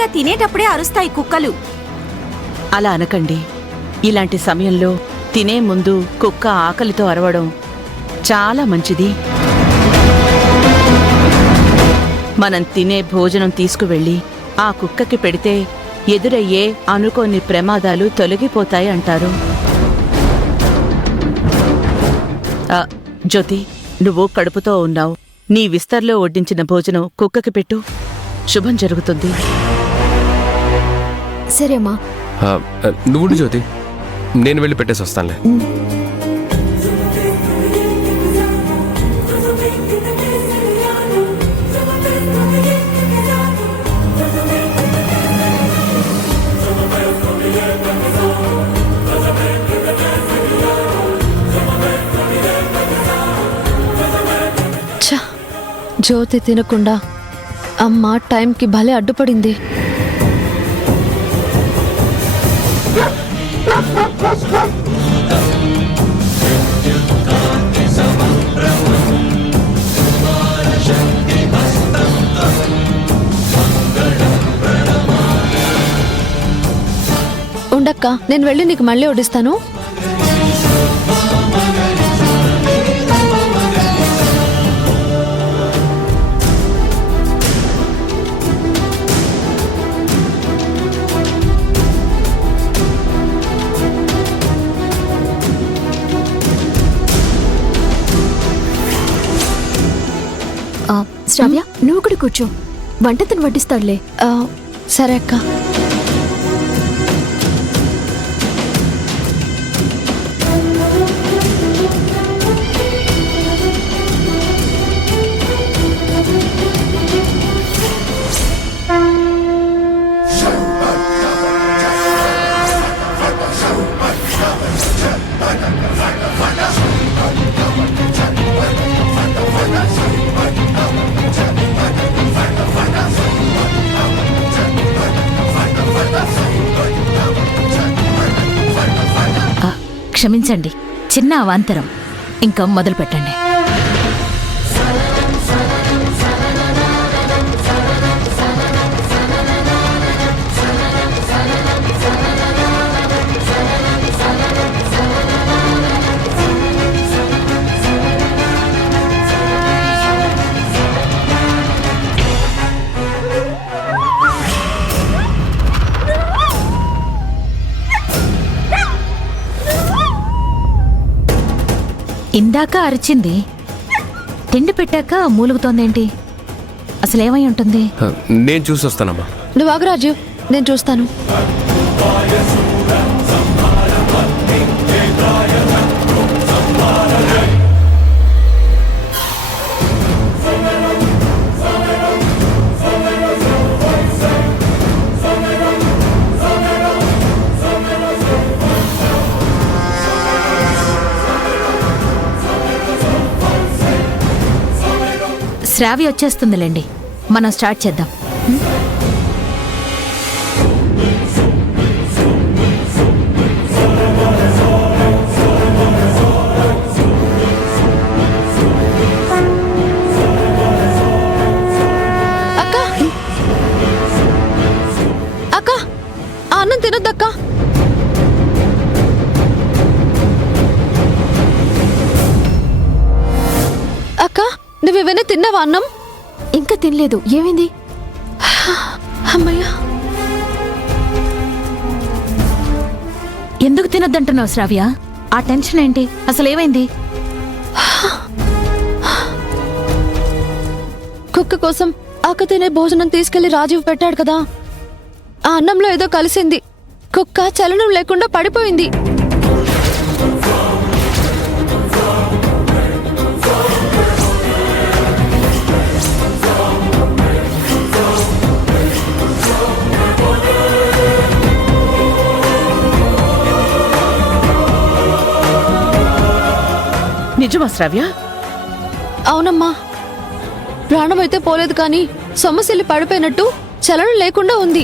మామూలుగా తినేటప్పుడే అరుస్తాయి కుక్కలు. అలా అనకండి. ఇలాంటి సమయంలో తినే ముందు కుక్క ఆకలితో అరవడం చాలా మంచిది. మనం తినే భోజనం తీసుకువెళ్ళి ఆ కుక్కకి పెడితే ఎదురయ్యే అనుకోని ప్రమాదాలు తొలగిపోతాయి అంటారు. జ్యోతి, నువ్వు కడుపుతో ఉన్నావు. నీ విస్తర్లో వడ్డించిన భోజనం కుక్కకి పెట్టు. శుభం జరుగుతుంది. సరే అమ్మా. నువ్వు జ్యోతి, నేను వెళ్ళి పెట్టేసి వస్తానులే. జ్యోతి తినకుండా అమ్మ టైంకి భలే అడ్డుపడింది. ఉండక్క, నేను వెళ్ళి నీకు మళ్ళీ వడ్డిస్తాను. శ్రావ్య, నువ్వు కూడా కూర్చో. వంటతను వడ్డిస్తాడులే. సరే అక్క. క్షమించండి, చిన్న అవాంతరం. ఇంకా మొదలు పెట్టండి. ఇందాక అరిచింది, తిండి పెట్టాక మూలుగుతోందేంటి? అసలేమై ఉంటుంది? నేను చూసి వస్తానమ్మా. నువ్వు ఆగు రాజు, నేను చూస్తాను. శ్రావ్య వచ్చేస్తుందిలేండి, మనం స్టార్ట్ చేద్దాం. అక్క, అక్క, అన్నం తినొద్దక్క. అక్క, నువ్వేమైనా తిన్నావా అన్నం? ఇంకా తినలేదు. ఏమైంది? అమ్మయ్యా. ఎందుకు తినొద్దంటున్నావు శ్రావ్య? ఆ టెన్షన్ ఏంటి? అసలేమైంది? కుక్క కోసం అక్క తినే భోజనం తీసుకెళ్లి రాజీవ్ పెట్టాడు కదా, ఆ అన్నంలో ఏదో కలిసింది. కుక్క చలనం లేకుండా పడిపోయింది. నిజమా శ్రావ్య? అవునమ్మా, ప్రాణమైతే పోలేదు కానీ సమస్యలు పడిపోయినట్టు చలనం లేకుండా ఉంది.